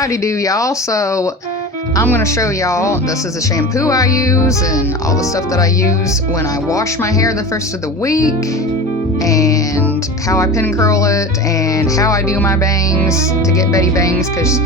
Howdy do, y'all. So I'm going to show y'all, this is a shampoo I use and all the stuff that I use when I wash my hair the first of the week, and how I pin curl it, and how I do my bangs to get Bettie bangs, because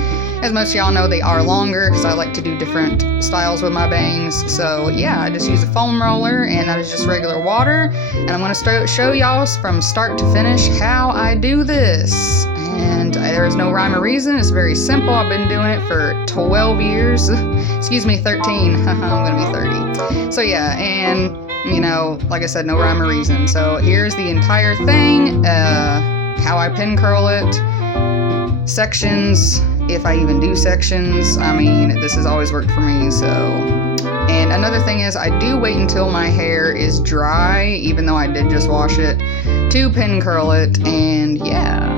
as most of y'all know, they are longer because I like to do different styles with my bangs. So yeah, I just use a foam roller, and that is just regular water, and I'm going to show y'all from start to finish how I do this. And there is no rhyme or reason. It's very simple. I've been doing it for 12 years. Excuse me, 13. I'm going to be 30. So yeah, and you know, like I said, no rhyme or reason. So here's the entire thing, how I pin curl it, sections, if I even do sections. I mean, this has always worked for me, so. And another thing is, I do wait until my hair is dry, even though I did just wash it, to pin curl it, and yeah.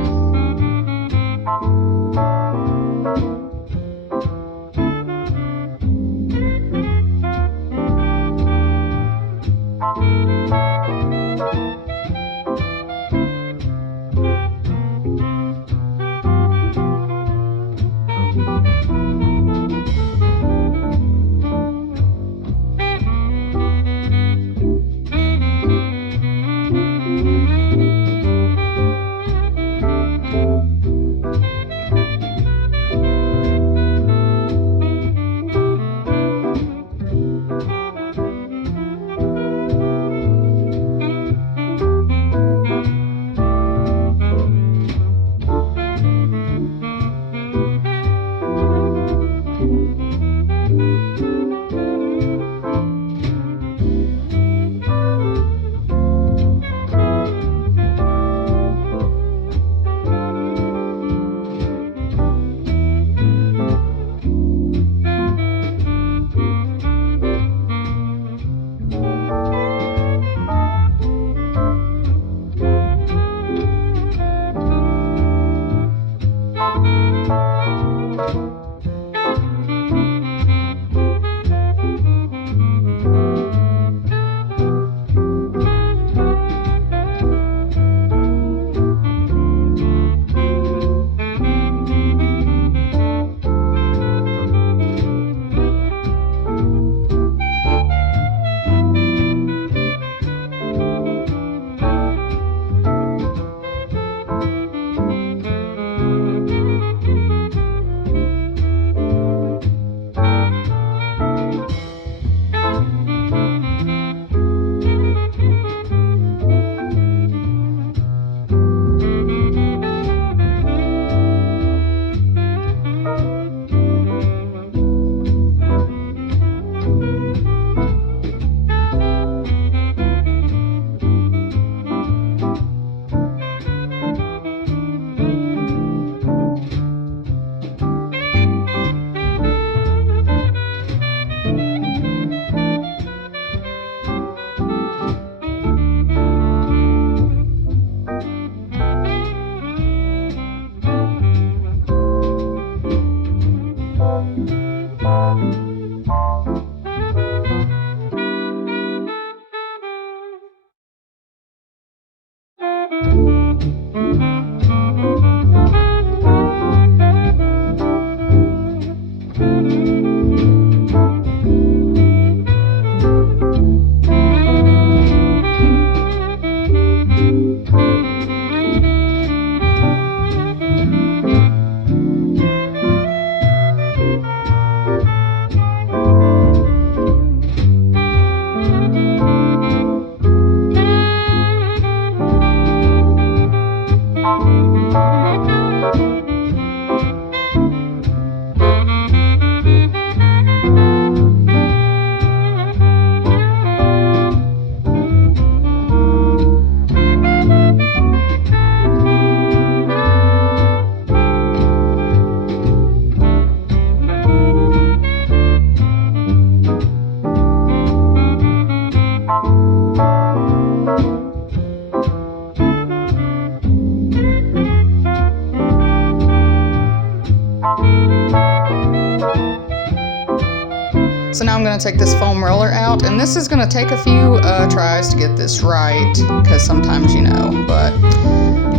So now I'm going to take this foam roller out, and this is going to take a few tries to get this right, because sometimes you know, but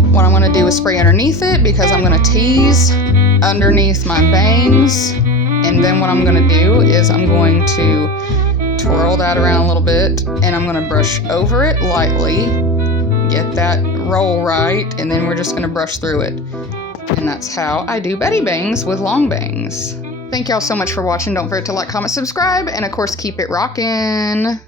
what I'm going to do is spray underneath it because I'm going to tease underneath my bangs. And then what I'm going to do is I'm going to twirl that around a little bit, and I'm going to brush over it lightly, get that roll right, and then we're just going to brush through it. And that's how I do Bettie bangs with long bangs. Thank y'all so much for watching. Don't forget to like, comment, subscribe, and of course keep it rockin'.